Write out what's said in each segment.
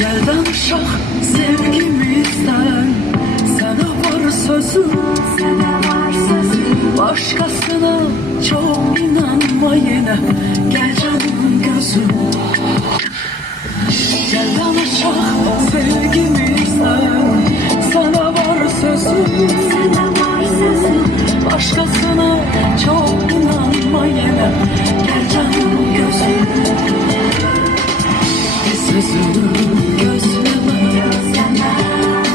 Gel danışaq sevgimizden. Sana var sözüm, başkasına çok inanma yine. Gel canım gözüm. Gel danışaq sevgimizden. Sana var sözüm, başkasına çok inanma yine. Gel canım gözüm. Bir sözümü gözleme,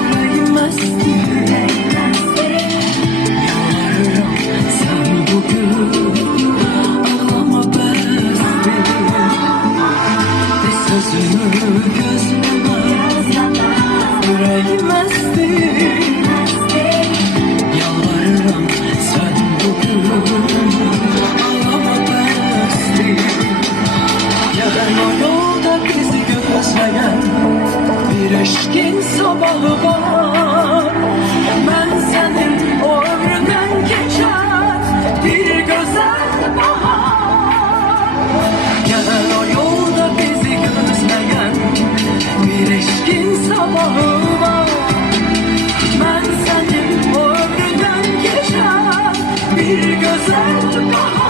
yüreğim esti. Yalvarırım sen bugün ağlama besti. Bir sözümü gözleme, yüreğim esti. Yalvarırım sen bugün ağlama besti. Yarın o yolda bizi gözleyen bir eşkin sabahı var. Ben senin o ömründen geçen bir güzel bahar. Yarın o yolda bizi gözleyen bir eşkin sabahı var. Ben senin o ömründen geçen bir güzel bahar.